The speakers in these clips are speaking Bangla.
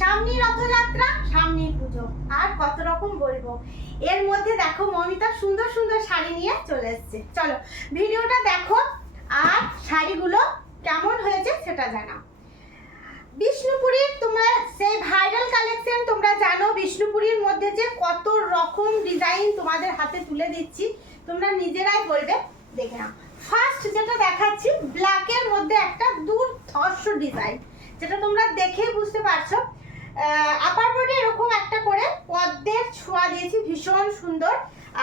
সামনেই রথযাত্রা, সামনেই পুজো, আর কত রকম বলবো। এর মধ্যে দেখো মমিতা সুন্দর সুন্দর শাড়ি নিয়ে চলে এসছে। চলো ভিডিওটা দেখো আর শাড়িগুলো কেমন হয়েছে সেটা জানাও। বিষ্ণুপুরীর তোমার সেই ভাইরাল কালেকশন তোমরা জানো, বিষ্ণুপুরীর মধ্যে যে কত রকম ডিজাইন তোমাদের হাতে তুলে দিচ্ছি, তোমরা নিজেরাই বলবে। দেখে নাও, ফার্স্ট যেটা দেখাচ্ছি ব্ল্যাকের মধ্যে একটা দুর্ধর্ষ ডিজাইন, যেটা তোমরা দেখেই বুঝতে পারছো। আপার বডি এরকম একটা করে পদ্মের ছোঁয়া দিয়েছি, ভীষণ সুন্দর।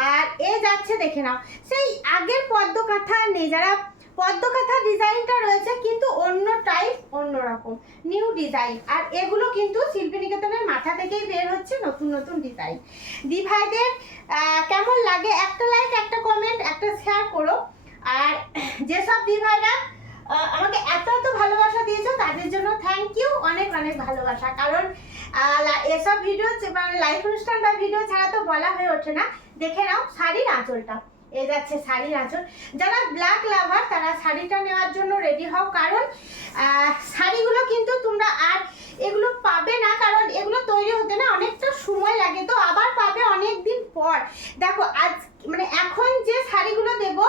আর এ যাচ্ছে দেখে নাও, সেই আগের পদ্ম কাঁথা নেই, যারা পদ্ম কাঁথা ডিজাইনটা রয়েছে কিন্তু অন্য টাইপ, অন্যরকম নিউ ডিজাইন। আর এগুলো কিন্তু শিল্পী নিকেতনের মাথা থেকেই বের হচ্ছে নতুন নতুন ডিজাইন। দি ভাইদের কেমন লাগে একটা লাইক, একটা কমেন্ট, একটা শেয়ার করো। আর যেসব দি ভাইরা আমাকে এত এত ভালোবাসা দিয়েছো তাদের জন্য থ্যাংক ইউ, অনেক অনেক ভালোবাসা। কারণ এসব ভিডিও মানে লাইভ অনুষ্ঠান বা ভিডিও ছাড়া তো বলা হয়ে ওঠে না। দেখে নাও শাড়ির আঁচলটা, এ যাচ্ছে শাড়ির আঁচল। যারা ব্ল্যাক লাভার তারা শাড়িটা নেওয়ার জন্য রেডি হও, কারণ শাড়িগুলো কিন্তু তোমরা আর এগুলো পাবে না, কারণ এগুলো তৈরি হতে না অনেকটা সময় লাগে, তো আবার পাবে অনেক দিন পর। দেখো আজ মানে এখন যে শাড়িগুলো দেবো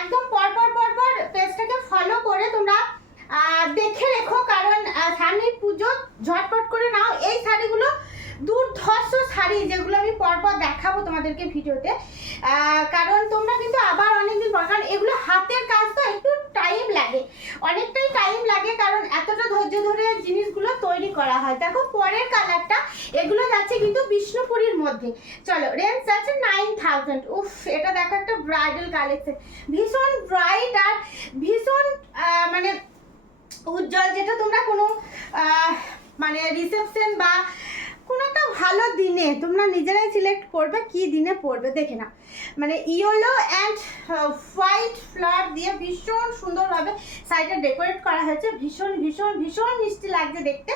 একদম পরপর পরপর পেজটাকে ফলো করে তোমরা দেখে রেখো, কারণ সামনের পুজো ঝটপট করে নাও। এই শাড়িগুলো দুর্ধর্ষ শাড়ি, যেগুলো আমি পরপর দেখাবো তোমাদেরকে ভিডিওতে, কারণ তোমরা কিন্তু আবার অনেকদিন পর, কারণ এগুলো হাতের কাজ তো একটু টাইম লাগে, অনেকটাই টাইম লাগে, কারণ এতটা ধৈর্য ধরে জিনিসগুলো তৈরি করা হয়। দেখো পরের কালারটা, এগুলো যাচ্ছে কিন্তু বিষ্ণুপুরীর মধ্যে। চলো রেঞ্জ যাচ্ছে 9000। উফ, এটা দেখো একটা ব্রাইডাল কালেকশন, ভীষণ ব্রাইট আর ভীষণ মানে উজ্জ্বল, যেটা তোমরা কোনো মানে রিসেপশন বা কোনো একটা ভালো দিনে তোমরা নিজেরাই সিলেক্ট করবে কি দিনে পরবে। দেখে না, মানে ইয়েলো অ্যান্ড হোয়াইট ফ্লাওয়ার দিয়ে ভীষণ সুন্দরভাবে সাইডে ডেকোরেট করা হয়েছে, ভীষণ ভীষণ ভীষণ মিষ্টি লাগছে দেখতে।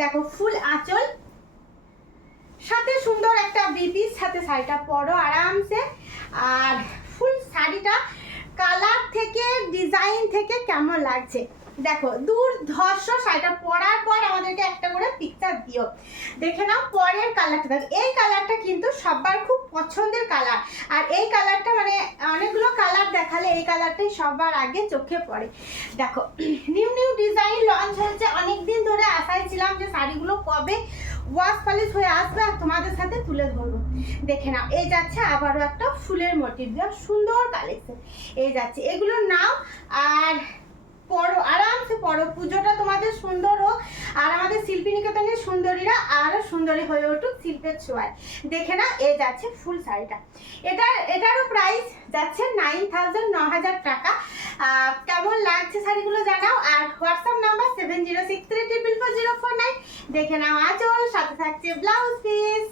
দেখো ফুল আঁচল, সাথে সুন্দর একটা বিপির সাথে শাড়িটা পরো আরামসে। আর ফুল শাড়িটা কালার থেকে ডিজাইন থেকে কেমন লাগছে দেখো, দুর্ধর্ষ। শাড়িটা পরার পর আমাদেরকে একটা করে পিকচার দিও। দেখে নাও পরের কালারটা, দেখো এই কালারটা কিন্তু সবার খুব পছন্দের কালার। আর এই কালারটা মানে অনেকগুলো কালার দেখালে এই কালারটাই সবার আগে চোখে পড়ে। দেখো নিউ নিউ ডিজাইন লঞ্চ হয়েছে, অনেকদিন ধরে আশায় ছিলাম যে শাড়িগুলো কবে ওয়াশ পলিশ হয়ে আসবে আর তোমাদের সাথে তুলে ধরবো। দেখে নাও, এই যাচ্ছে আবারও একটা ফুলের মোটিভ দেওয়া সুন্দর কালেকশন, এই যাচ্ছে। এগুলো নাও আর পরো, আরামসে পরো, পুজোটা তোমাদের সুন্দর হোক আর আমাদের শিল্পী নিকেতনের সুন্দরীরা আরো সুন্দরী হয়ে উঠুক শিল্পের ছোঁয়ায়। দেখে না, এ যাচ্ছে ফুল শাড়িটা, এটারও প্রাইস যাচ্ছে 9000, 9000 টাকা। কেমন লাগছে শাড়িগুলো জানাও। আর হোয়াটসঅ্যাপ নাম্বার 7063444049। দেখে নাও আঁচল, সাথে থাকছে ব্লাউজ পিস।